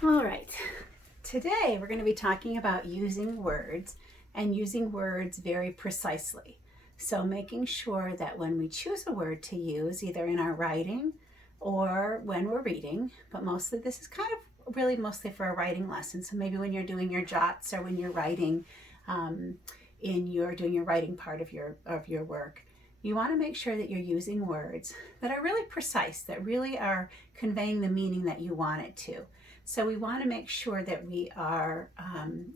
All right, today we're going to be talking about using words and using words very precisely. So, making sure that when we choose a word to use, either in our writing or when we're reading, but mostly this is kind of really mostly for a writing lesson. So, maybe when you're doing your jots or when you're writing, um, doing your writing part of your work, you want to make sure that you're using words that are really precise, that really are conveying the meaning that you want it to. So we want to make sure that we are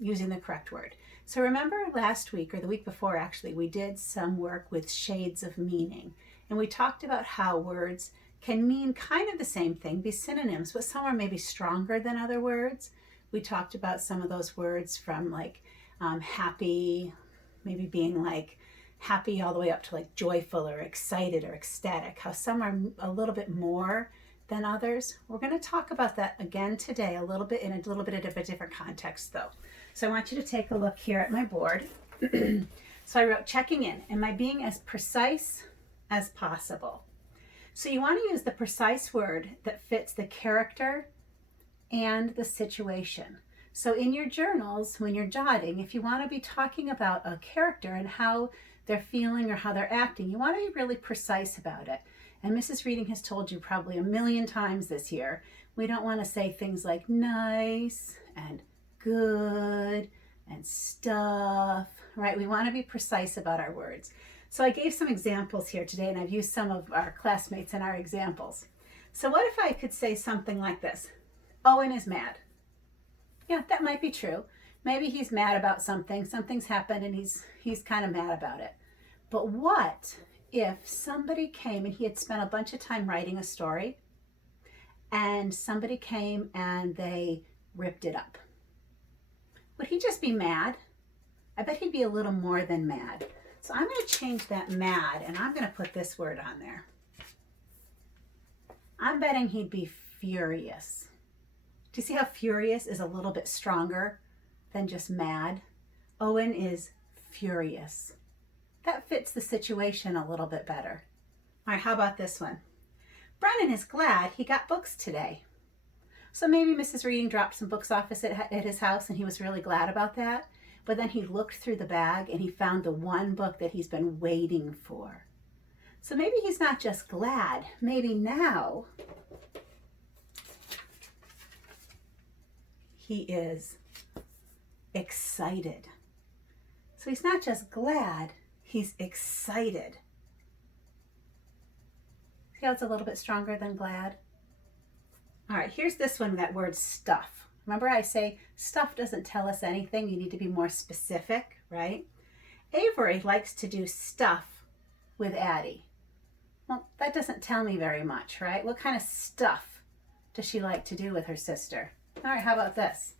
using the correct word. So remember last week or the week before actually, we did some work with shades of meaning. And we talked about how words can mean kind of the same thing, be synonyms, but some are maybe stronger than other words. We talked about some of those words from like happy, maybe being like happy all the way up to like joyful or excited or ecstatic, how some are a little bit more than others. We're going to talk about that again today, a little bit in a little bit of a different context though. So I want you to take a look here at my board. So I wrote checking in. Am I being as precise as possible? So you want to use the precise word that fits the character and the situation. So in your journals, when you're jotting, if you want to be talking about a character and how they're feeling or how they're acting, you want to be really precise about it. And Mrs. Reading has told you probably a million times this year, we don't want to say things like nice and good and stuff, right? We want to be precise about our words. So I gave some examples here today, and I've used some of our classmates in our examples. So what if I could say something like this? Owen is mad. Yeah, that might be true. Maybe he's mad about something. Something's happened and he's kind of mad about it. But what if somebody came and he had spent a bunch of time writing a story and somebody came and they ripped it up? Would he just be mad? I bet he'd be a little more than mad. So I'm going to change that mad and I'm going to put this word on there. I'm betting he'd be furious. Do you see how furious is a little bit stronger than just mad? Owen is furious. That fits the situation a little bit better. All right, how about this one? Brennan is glad he got books today. So maybe Mrs. Reading dropped some books off at his house and he was really glad about that. But then he looked through the bag and he found the one book that he's been waiting for. So maybe he's not just glad. Maybe now he is excited. So he's not just glad, he's excited. See how it's a little bit stronger than glad? All right, here's this one, that word stuff. Remember I say stuff doesn't tell us anything. You need to be more specific, right? Avery likes to do stuff with Addie. Well, that doesn't tell me very much, right? What kind of stuff does she like to do with her sister? All right, how about this?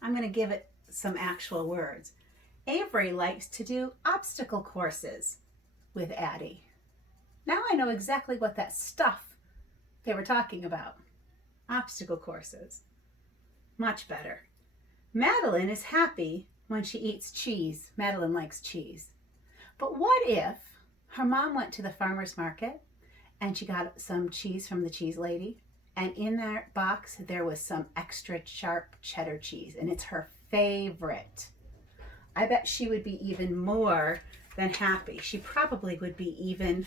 I'm going to give it some actual words. Avery likes to do obstacle courses with Addie. Now I know exactly what that stuff they were talking about. Obstacle courses. Much better. Madeline is happy when she eats cheese. Madeline likes cheese. But what if her mom went to the farmer's market and she got some cheese from the cheese lady, and in that box there was some extra sharp cheddar cheese, and it's her favorite? I bet she would be even more than happy. She probably would be even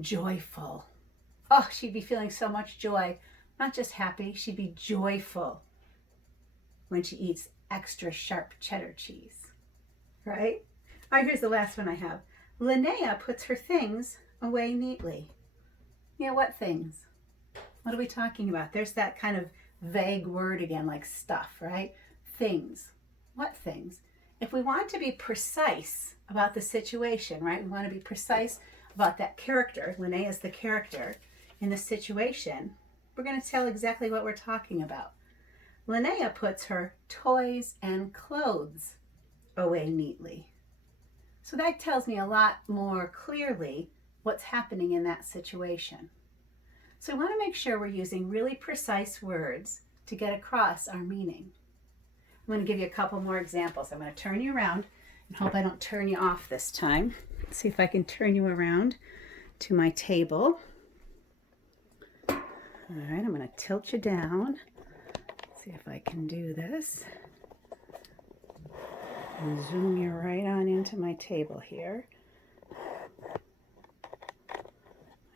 joyful. Oh, she'd be feeling so much joy. Not just happy, she'd be joyful when she eats extra sharp cheddar cheese, right? All right, here's the last one I have. Linnea puts her things away neatly. Yeah, what things? What are we talking about? There's that kind of vague word again, like stuff, right? Things. What things? If we want to be precise about the situation, right? We want to be precise about that character. Linnea is the character in the situation. We're going to tell exactly what we're talking about. Linnea puts her toys and clothes away neatly. So that tells me a lot more clearly what's happening in that situation. So we want to make sure we're using really precise words to get across our meaning. I'm going to give you a couple more examples. I'm going to turn you around and hope I don't turn you off this time. Let's see if I can turn you around to my table. All right, I'm going to tilt you down see if I can do this. And zoom you right on into my table here.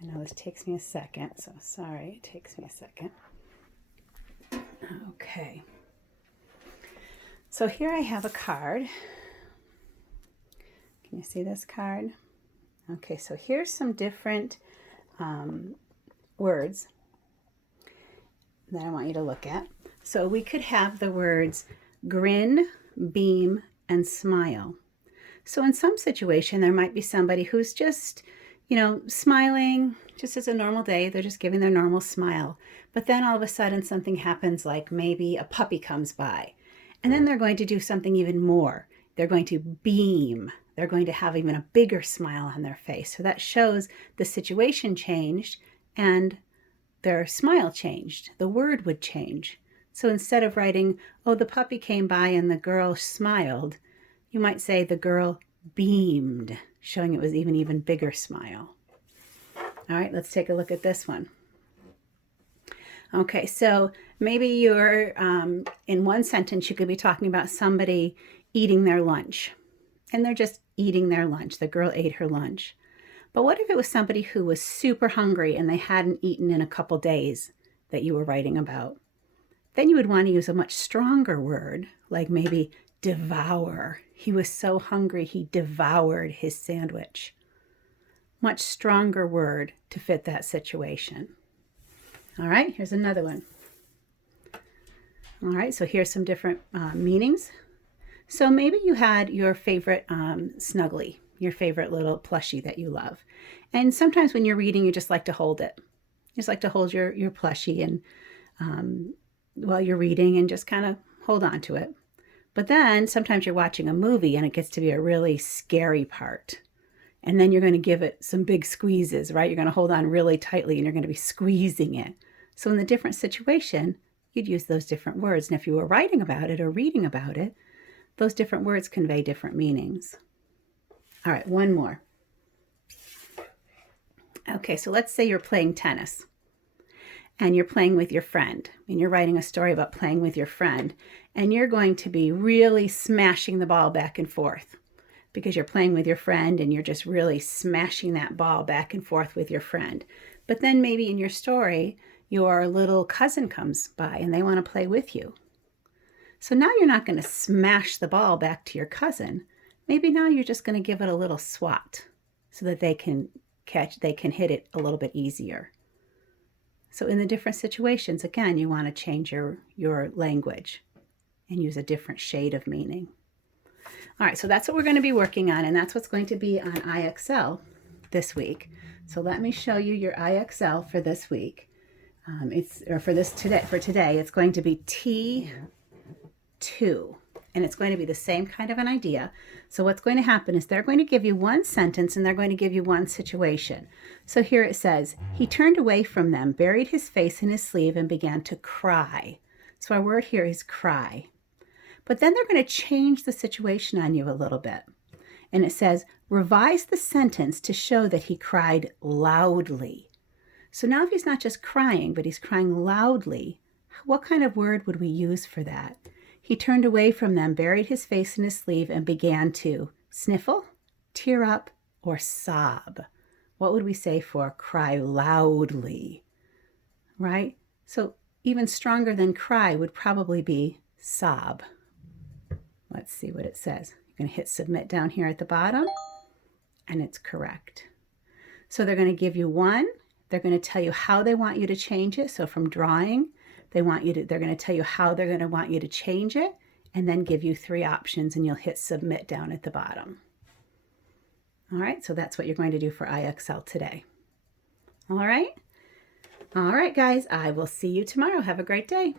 I know this takes me a second, so sorry, it takes me a second. Okay. So here I have a card. Can you see this card? Okay, so here's some different words that I want you to look at. So we could have the words grin, beam, and smile. So in some situation, there might be somebody who's just, smiling just as a normal day. They're just giving their normal smile. But then all of a sudden something happens, like maybe a puppy comes by. And then they're going to do something even more. They're going to beam. They're going to have even a bigger smile on their face. So that shows the situation changed and their smile changed. The word would change. So instead of writing, oh, the puppy came by and the girl smiled, you might say the girl beamed, showing it was even bigger smile. All right, let's take a look at this one. Okay, so maybe you're, in one sentence, you could be talking about somebody eating their lunch. And they're just eating their lunch. The girl ate her lunch. But what if it was somebody who was super hungry and they hadn't eaten in a couple days that you were writing about? Then you would want to use a much stronger word, like maybe devour. He was so hungry he devoured his sandwich. Much stronger word to fit that situation. All right, here's another one. All right, so here's some different meanings. So maybe you had your favorite Snuggly, your favorite little plushie that you love. And sometimes when you're reading, you just like to hold it. You just like to hold your plushie and while you're reading and just kind of hold on to it. But then sometimes you're watching a movie and it gets to be a really scary part. And then you're going to give it some big squeezes, right? You're going to hold on really tightly and you're going to be squeezing it. So in the different situation, you'd use those different words. And if you were writing about it or reading about it, those different words convey different meanings. All right, one more. Okay, so let's say you're playing tennis and you're playing with your friend and you're writing a story about playing with your friend and you're going to be really smashing the ball back and forth because you're playing with your friend and you're just really smashing that ball back and forth with your friend. But then maybe in your story, your little cousin comes by and they want to play with you. So now you're not going to smash the ball back to your cousin. Maybe now you're just going to give it a little swat so that they can hit it a little bit easier. So in the different situations, again, you want to change your language and use a different shade of meaning. All right, so that's what we're going to be working on, and that's what's going to be on IXL this week. So let me show you your IXL for this week. For today, it's going to be T2, and it's going to be the same kind of an idea. So what's going to happen is they're going to give you one sentence and they're going to give you one situation. So here it says, he turned away from them, buried his face in his sleeve, and began to cry. So our word here is cry. But then they're going to change the situation on you a little bit. And it says, revise the sentence to show that he cried loudly. So now if he's not just crying, but he's crying loudly, what kind of word would we use for that? He turned away from them, buried his face in his sleeve, and began to sniffle, tear up, or sob. What would we say for cry loudly? Right? So even stronger than cry would probably be sob. Let's see what it says. You're going to hit submit down here at the bottom, and it's correct. So they're going to give you one. They're going to tell you how they want you to change it. So from drawing, they're going to tell you how they're going to want you to change it, and then give you 3 options, and you'll hit submit down at the bottom. All right, so that's what you're going to do for IXL today. All right? All right, guys, I will see you tomorrow. Have a great day.